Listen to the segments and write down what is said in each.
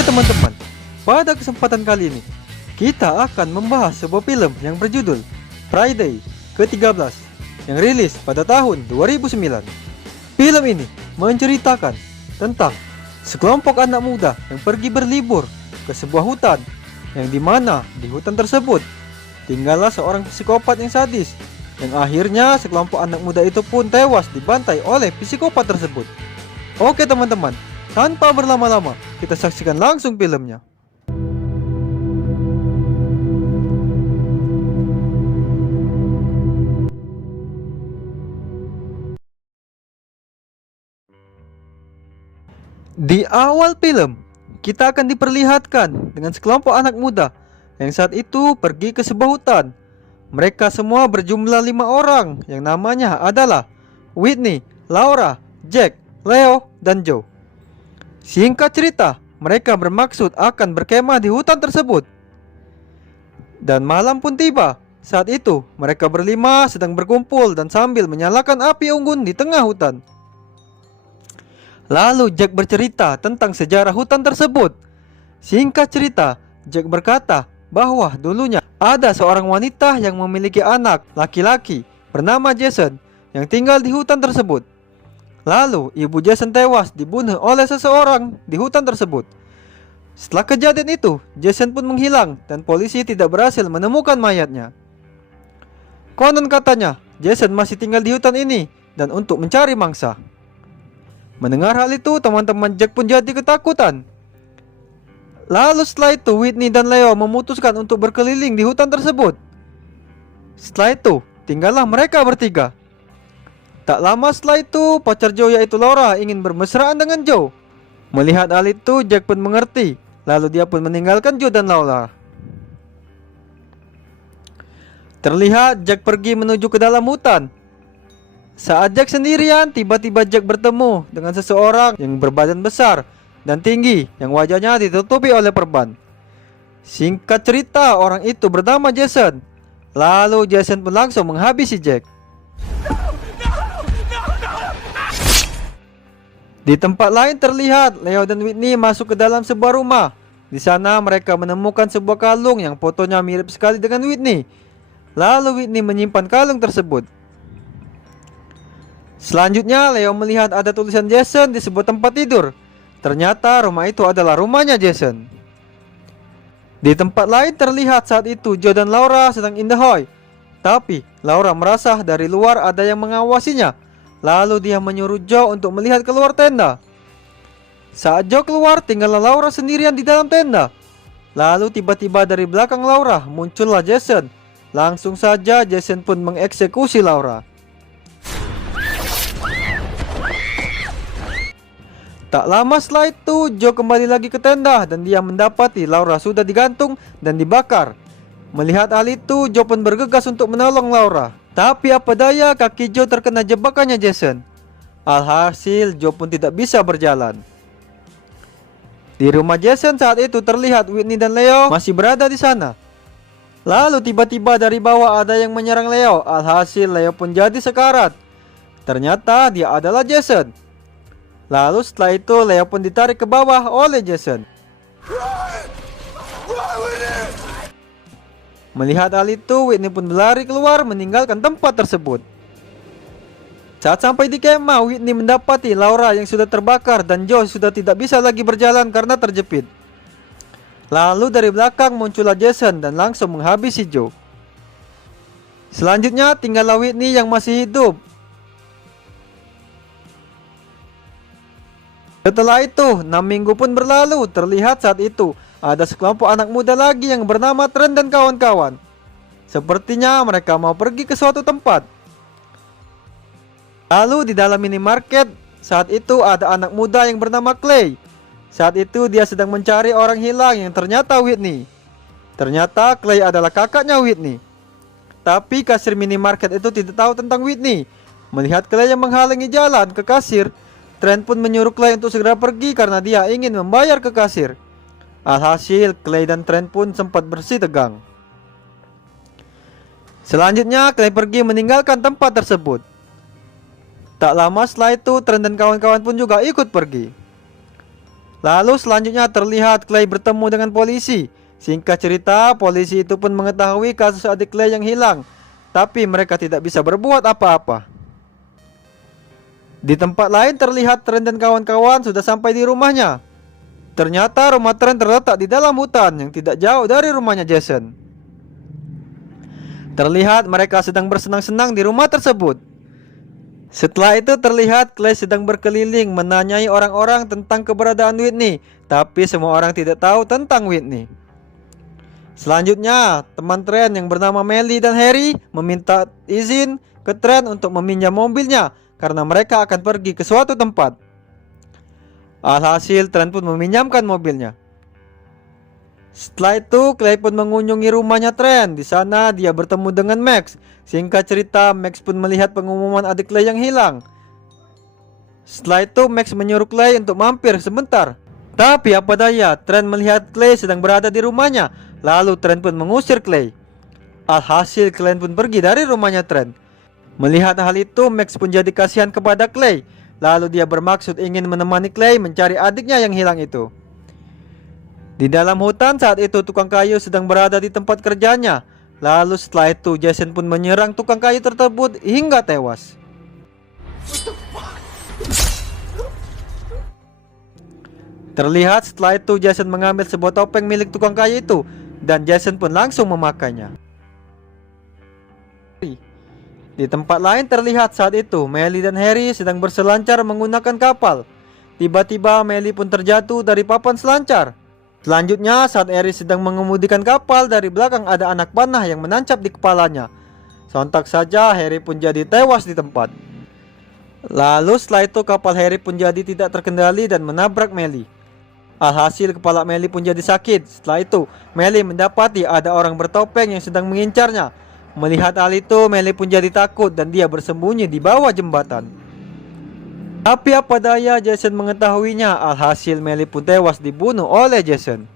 Oke teman-teman, pada kesempatan kali ini kita akan membahas sebuah film yang berjudul Friday ke-13 yang rilis pada tahun 2009. Film ini menceritakan tentang sekelompok anak muda yang pergi berlibur ke sebuah hutan, yang dimana di hutan tersebut tinggallah seorang psikopat yang sadis, yang akhirnya sekelompok anak muda itu pun tewas dibantai oleh psikopat tersebut. Oke teman-teman, tanpa berlama-lama kita saksikan langsung filmnya. Di awal film, kita akan diperlihatkan dengan sekelompok anak muda yang saat itu pergi ke sebuah hutan. Mereka semua berjumlah 5 orang, yang namanya adalah Whitney, Laura, Jack, Leo, dan Joe. Singkat cerita, mereka bermaksud akan berkemah di hutan tersebut. Dan malam pun tiba. Saat itu, mereka berlima sedang berkumpul dan sambil menyalakan api unggun di tengah hutan. Lalu Jack bercerita tentang sejarah hutan tersebut. Singkat cerita, Jack berkata bahwa dulunya ada seorang wanita yang memiliki anak laki-laki bernama Jason yang tinggal di hutan tersebut. Lalu ibu Jason tewas dibunuh oleh seseorang di hutan tersebut. Setelah kejadian itu, Jason pun menghilang dan polisi tidak berhasil menemukan mayatnya. Konon katanya, Jason masih tinggal di hutan ini dan untuk mencari mangsa. Mendengar hal itu, teman-teman Jack pun jadi ketakutan. Lalu setelah itu, Whitney dan Leo memutuskan untuk berkeliling di hutan tersebut. Setelah itu, tinggallah mereka bertiga. Tak lama setelah itu, pacar Joe yaitu Laura ingin bermesraan dengan Joe. Melihat hal itu, Jack pun mengerti. Lalu dia pun meninggalkan Joe dan Laura. Terlihat Jack pergi menuju ke dalam hutan. Saat Jack sendirian, tiba-tiba Jack bertemu dengan seseorang yang berbadan besar dan tinggi, yang wajahnya ditutupi oleh perban. Singkat cerita, orang itu bernama Jason. Lalu Jason pun langsung menghabisi Jack. Di tempat lain terlihat Leo dan Whitney masuk ke dalam sebuah rumah. Di sana mereka menemukan sebuah kalung yang fotonya mirip sekali dengan Whitney. Lalu Whitney menyimpan kalung tersebut. Selanjutnya Leo melihat ada tulisan Jason di sebuah tempat tidur. Ternyata rumah itu adalah rumahnya Jason. Di tempat lain terlihat saat itu Joe dan Laura sedang in the hoy. Tapi Laura merasa dari luar ada yang mengawasinya. Lalu dia menyuruh Joe untuk melihat keluar tenda. Saat Joe keluar, tinggallah Laura sendirian di dalam tenda. Lalu tiba-tiba dari belakang Laura muncullah Jason. Langsung saja Jason pun mengeksekusi Laura. Tak lama setelah itu, Joe kembali lagi ke tenda dan dia mendapati Laura sudah digantung dan dibakar. Melihat hal itu, Joe pun bergegas untuk menolong Laura. Tapi apa daya, kaki Joe terkena jebakannya Jason. Alhasil Joe pun tidak bisa berjalan. Di rumah Jason saat itu terlihat Whitney dan Leo masih berada di sana. Lalu tiba-tiba dari bawah ada yang menyerang Leo. Alhasil Leo pun jadi sekarat. Ternyata dia adalah Jason. Lalu setelah itu Leo pun ditarik ke bawah oleh Jason. Melihat hal itu, Whitney pun berlari keluar meninggalkan tempat tersebut. Saat sampai di kemah, Whitney mendapati Laura yang sudah terbakar dan Joe sudah tidak bisa lagi berjalan karena terjepit. Lalu dari belakang muncullah Jason dan langsung menghabisi Joe. Selanjutnya tinggallah Whitney yang masih hidup. Setelah itu, 6 minggu pun berlalu. Terlihat saat itu ada sekelompok anak muda lagi yang bernama Trent dan kawan-kawan. Sepertinya mereka mau pergi ke suatu tempat. Lalu di dalam minimarket, saat itu ada anak muda yang bernama Clay. Saat itu dia sedang mencari orang hilang yang ternyata Whitney. Ternyata Clay adalah kakaknya Whitney. Tapi kasir minimarket itu tidak tahu tentang Whitney. Melihat Clay yang menghalangi jalan ke kasir, Trent pun menyuruh Clay untuk segera pergi karena dia ingin membayar ke kasir. Alhasil Clay dan Trent pun sempat bersih tegang. Selanjutnya Clay pergi meninggalkan tempat tersebut. Tak lama setelah itu Trent dan kawan-kawan pun juga ikut pergi. Lalu selanjutnya terlihat Clay bertemu dengan polisi. Singkat cerita, polisi itu pun mengetahui kasus adik Clay yang hilang, tapi mereka tidak bisa berbuat apa-apa. Di tempat lain terlihat Trent dan kawan-kawan sudah sampai di rumahnya. Ternyata rumah Trent terletak di dalam hutan yang tidak jauh dari rumahnya Jason. Terlihat mereka sedang bersenang-senang di rumah tersebut. Setelah itu terlihat Clay sedang berkeliling menanyai orang-orang tentang keberadaan Whitney, tapi semua orang tidak tahu tentang Whitney. Selanjutnya, teman Trent yang bernama Melly dan Harry meminta izin ke Trent untuk meminjam mobilnya karena mereka akan pergi ke suatu tempat. Alhasil Trent pun meminjamkan mobilnya. Setelah itu, Clay pun mengunjungi rumahnya Trent. Di sana dia bertemu dengan Max. Singkat cerita, Max pun melihat pengumuman adik Clay yang hilang. Setelah itu, Max menyuruh Clay untuk mampir sebentar. Tapi apa daya, Trent melihat Clay sedang berada di rumahnya. Lalu Trent pun mengusir Clay. Alhasil Clay pun pergi dari rumahnya Trent. Melihat hal itu, Max pun jadi kasihan kepada Clay. Lalu dia bermaksud ingin menemani Clay mencari adiknya yang hilang itu. Di dalam hutan saat itu tukang kayu sedang berada di tempat kerjanya. Lalu setelah itu Jason pun menyerang tukang kayu tersebut hingga tewas. Terlihat setelah itu Jason mengambil sebuah topeng milik tukang kayu itu dan Jason pun langsung memakainya. Di tempat lain terlihat saat itu Melly dan Harry sedang berselancar menggunakan kapal. Tiba-tiba Melly pun terjatuh dari papan selancar. Selanjutnya saat Harry sedang mengemudikan kapal, dari belakang ada anak panah yang menancap di kepalanya. Sontak saja Harry pun jadi tewas di tempat. Lalu setelah itu kapal Harry pun jadi tidak terkendali dan menabrak Melly. Alhasil kepala Melly pun jadi sakit. Setelah itu Melly mendapati ada orang bertopeng yang sedang mengincarnya. Melihat hal itu Melly pun jadi takut dan dia bersembunyi di bawah jembatan. Tapi apa daya Jason mengetahuinya. Alhasil Melly pun tewas dibunuh oleh Jason.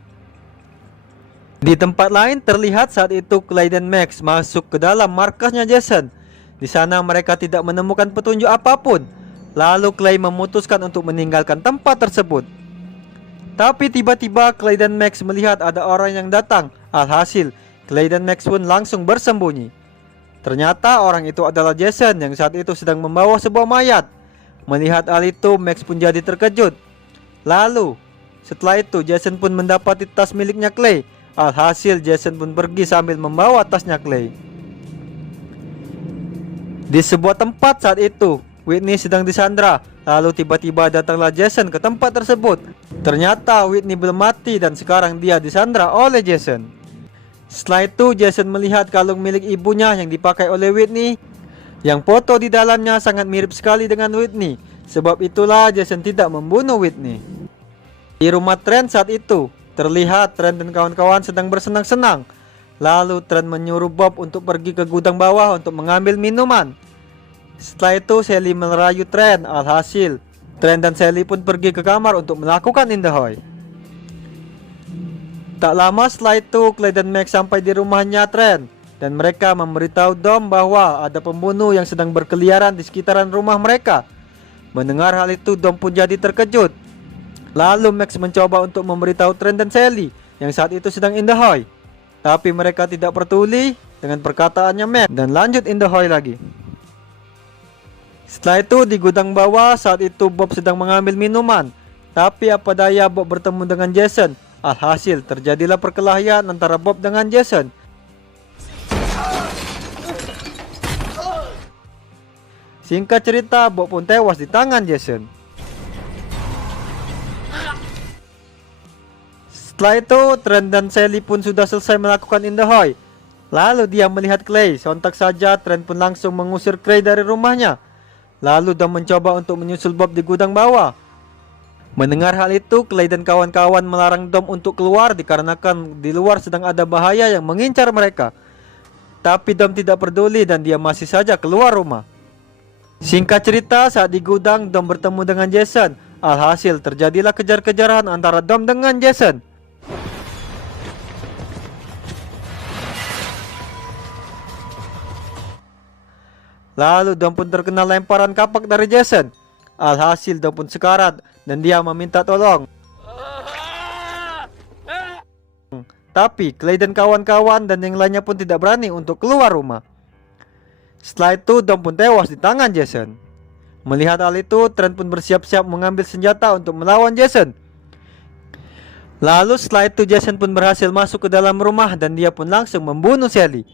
Di tempat lain terlihat saat itu Clay dan Max masuk ke dalam markasnya Jason. Di sana mereka tidak menemukan petunjuk apapun. Lalu Clay memutuskan untuk meninggalkan tempat tersebut. Tapi tiba-tiba Clay dan Max melihat ada orang yang datang. Alhasil Clay dan Max pun langsung bersembunyi. Ternyata orang itu adalah Jason yang saat itu sedang membawa sebuah mayat. Melihat hal itu Max pun jadi terkejut. Lalu setelah itu Jason pun mendapati tas miliknya Clay. Alhasil Jason pun pergi sambil membawa tasnya Clay. Di sebuah tempat saat itu Whitney sedang disandra. Lalu tiba-tiba datanglah Jason ke tempat tersebut. Ternyata Whitney belum mati dan sekarang dia disandra oleh Jason. Setelah itu Jason melihat kalung milik ibunya yang dipakai oleh Whitney, yang foto di dalamnya sangat mirip sekali dengan Whitney. Sebab itulah Jason tidak membunuh Whitney. Di rumah Trent saat itu terlihat Trent dan kawan-kawan sedang bersenang-senang. Lalu Trent menyuruh Bob untuk pergi ke gudang bawah untuk mengambil minuman. Setelah itu Sally merayu Trent. Alhasil Trent dan Sally pun pergi ke kamar untuk melakukan indahoy. Tak lama setelah itu Clay dan Max sampai di rumahnya Trent dan mereka memberitahu Dom bahwa ada pembunuh yang sedang berkeliaran di sekitaran rumah mereka. Mendengar hal itu Dom pun jadi terkejut. Lalu Max mencoba untuk memberitahu Trent dan Sally yang saat itu sedang indahoy. Tapi mereka tidak peduli dengan perkataannya Max dan lanjut indahoy lagi. Setelah itu di gudang bawah saat itu Bob sedang mengambil minuman. Tapi apa daya Bob bertemu dengan Jason. Alhasil terjadilah perkelahian antara Bob dengan Jason. Singkat cerita Bob pun tewas di tangan Jason. Setelah itu Trent dan Sally pun sudah selesai melakukan indahoy. Lalu dia melihat Clay. Sontak saja Trent pun langsung mengusir Clay dari rumahnya. Lalu Dom mencoba untuk menyusul Bob di gudang bawah. Mendengar hal itu Clay dan kawan-kawan melarang Dom untuk keluar dikarenakan di luar sedang ada bahaya yang mengincar mereka. Tapi Dom tidak peduli dan dia masih saja keluar rumah. Singkat cerita saat di gudang Dom bertemu dengan Jason. Alhasil terjadilah kejar-kejaran antara Dom dengan Jason. Lalu Dom pun terkena lemparan kapak dari Jason. Alhasil Dom pun sekarat dan dia meminta tolong. Tapi Clay dan kawan-kawan dan yang lainnya pun tidak berani untuk keluar rumah. Setelah itu Dom pun tewas di tangan Jason. Melihat hal itu, Trent pun bersiap-siap mengambil senjata untuk melawan Jason. Lalu setelah itu Jason pun berhasil masuk ke dalam rumah dan dia pun langsung membunuh Sally.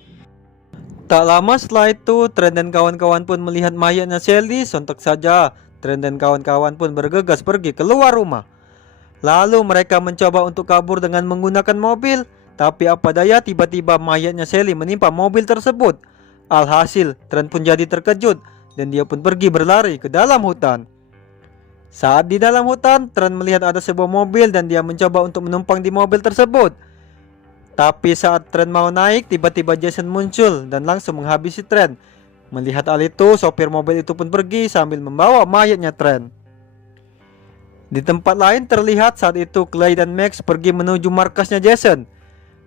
Tak lama setelah itu, Trent dan kawan-kawan pun melihat mayatnya Sally. Sontak saja Trent dan kawan-kawan pun bergegas pergi keluar rumah. Lalu mereka mencoba untuk kabur dengan menggunakan mobil. Tapi apa daya, tiba-tiba mayatnya Sally menimpa mobil tersebut. Alhasil Trent pun jadi terkejut dan dia pun pergi berlari ke dalam hutan. Saat di dalam hutan, Trent melihat ada sebuah mobil dan dia mencoba untuk menumpang di mobil tersebut. Tapi saat Trent mau naik, tiba-tiba Jason muncul dan langsung menghabisi Trent. Melihat hal itu, sopir mobil itu pun pergi sambil membawa mayatnya Trent. Di tempat lain terlihat saat itu Clay dan Max pergi menuju markasnya Jason.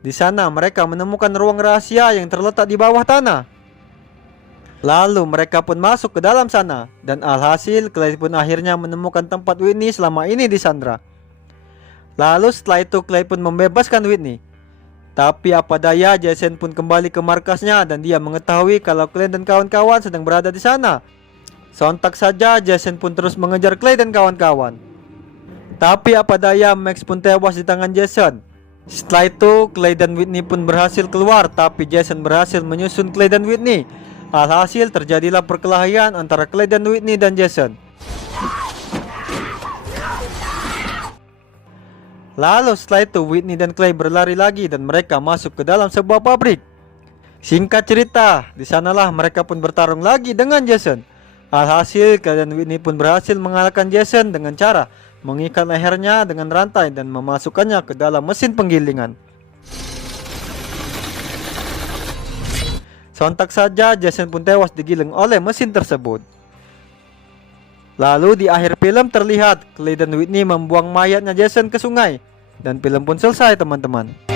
Di sana mereka menemukan ruang rahasia yang terletak di bawah tanah. Lalu mereka pun masuk ke dalam sana dan alhasil Clay pun akhirnya menemukan tempat Whitney selama ini disandra. Lalu setelah itu Clay pun membebaskan Whitney. Tapi apa daya, Jason pun kembali ke markasnya dan dia mengetahui kalau Clay dan kawan-kawan sedang berada di sana. Sontak saja Jason pun terus mengejar Clay dan kawan-kawan. Tapi apa daya, Max pun tewas di tangan Jason. Setelah itu Clay dan Whitney pun berhasil keluar, tapi Jason berhasil menyusun Clay dan Whitney. Alhasil terjadilah perkelahian antara Clay dan Whitney dan Jason. Lalu setelah itu Whitney dan Clay berlari lagi dan mereka masuk ke dalam sebuah pabrik. Singkat cerita, di sanalah mereka pun bertarung lagi dengan Jason. Alhasil Clay dan Whitney pun berhasil mengalahkan Jason dengan cara mengikat lehernya dengan rantai dan memasukkannya ke dalam mesin penggilingan. Sontak saja Jason pun tewas digiling oleh mesin tersebut. Lalu di akhir film terlihat Clay dan Whitney membuang mayatnya Jason ke sungai. Dan film pun selesai teman-teman.